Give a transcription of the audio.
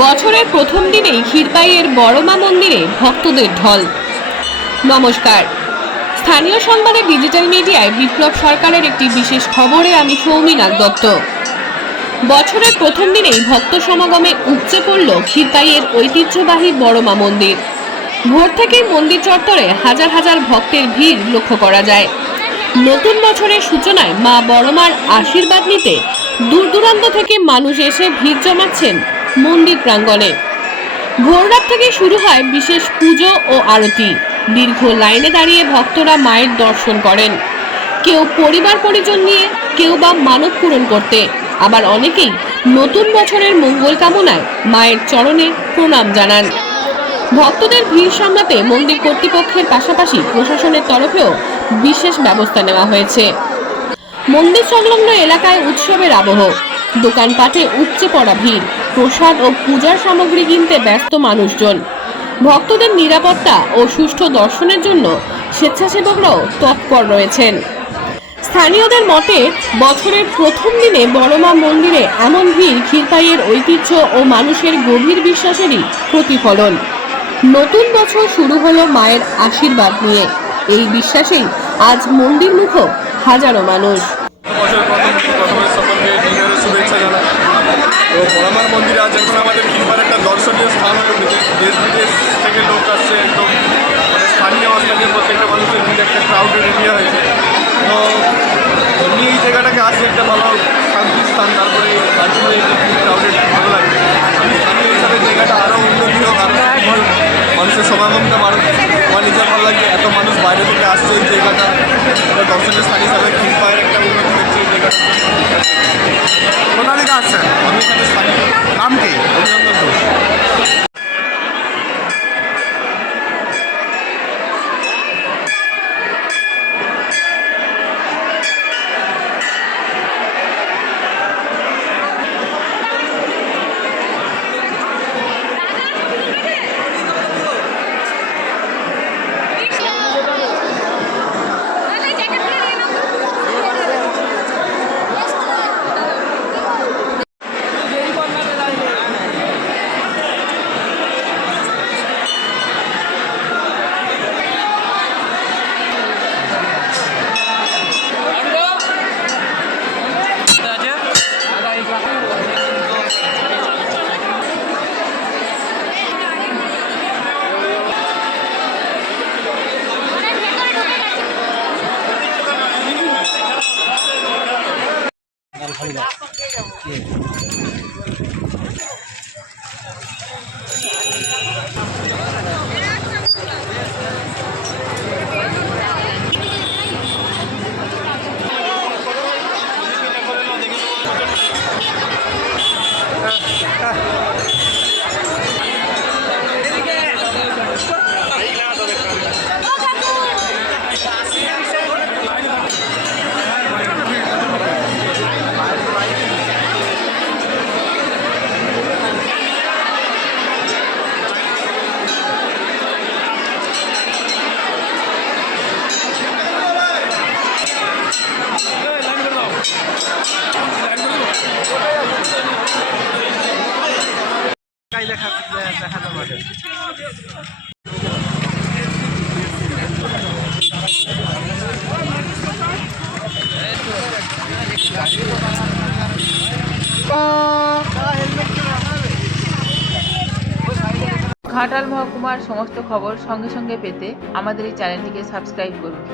বছরের প্রথম দিনেই ক্ষীরপাইয়ের বড়মা মন্দিরে ভক্তদের ঢল। নমস্কার। স্থানীয় সংবাদে ডিজিটাল মিডিয়ায় বিপ্লব সরকারের একটি বিশেষ খবরে আমি সৌমিনাথ দত্ত। বছরের প্রথম দিনেই ভক্ত সমাগমে উপচে পড়ল ক্ষীরপাইয়ের ঐতিহ্যবাহী বড়মা মন্দির। ভোর থেকেই মন্দির চত্বরে হাজার হাজার ভক্তের ভিড় লক্ষ্য করা যায়। নতুন বছরের সূচনায় মা বড়মার আশীর্বাদ নিতে দূর দূরান্ত থেকে মানুষ এসে ভিড় জমাচ্ছেন মন্দির প্রাঙ্গণে। ভোররাত থেকে শুরু হয় বিশেষ পুজো ও আরতি। দীর্ঘ লাইনে দাঁড়িয়ে ভক্তরা মায়ের দর্শন করেন। কেউ পরিবার পরিজন নিয়ে, কেউ বা মানব পূরণ করতে। আবার অনেকেই নতুন বছরের মঙ্গল কামনায় মায়ের চরণে প্রণাম জানান। ভক্তদের ভিড় সামলাতে মন্দির কর্তৃপক্ষের পাশাপাশি প্রশাসনের তরফেও বিশেষ ব্যবস্থা নেওয়া হয়েছে। মন্দির সংলগ্ন এলাকায় উৎসবের আবহ। দোকানপাটে উপচে পড়া ভিড়। প্রসাদ ও পূজার সামগ্রী কিনতে ব্যস্ত মানুষজন। ভক্তদের নিরাপত্তা ও সুষ্ঠু দর্শনের জন্য স্বেচ্ছাসেবকরাও তৎপর রয়েছেন। স্থানীয়দের মতে, বছরের প্রথম দিনে বড়মা মন্দিরে এমন ভিড় ক্ষীরপাইয়ের ঐতিহ্য ও মানুষের গভীর বিশ্বাসেরই প্রতিফলন। নতুন বছর শুরু হলো মায়ের আশীর্বাদ নিয়ে। এই বিশ্বাসেই আজ মন্দির মুখ হাজারো মানুষ। দেশ বিদেশ থেকে লোক আসছে একদম মানে স্থানীয় অস্থানীয় প্রত্যেকটা মানুষের মিলে একটা ক্রাউডেড এরিয়া হয়েছে। তো এমনি এই জায়গাটাকে আসছে একটা ভালো শান্তির স্থান তারপরে তার জন্য এই ক্রাউডেড ভালো লাগে। আমি স্থানীয় হিসাবে জায়গাটা আরও উন্নতি হোক আরও মানুষের সমাগমটা মানুষ আমার নিজের ভালো লাগে এত মানুষ বাইরে থেকে আসছে এই জায়গাটা। একটা দর্শনীয় স্থান হিসাবে কিংবার একটা উন্নতি হচ্ছে এই জায়গাটা। কোথা থেকে আসছেন? আমি এখানে স্থানীয়। নাম কি? অভিনন্দন ঘোষ। Vamos. ঘাটাল মহকুমার সমস্ত খবর সঙ্গে সঙ্গে পেতে আমাদের এই চ্যানেলটিকে সাবস্ক্রাইব করুন।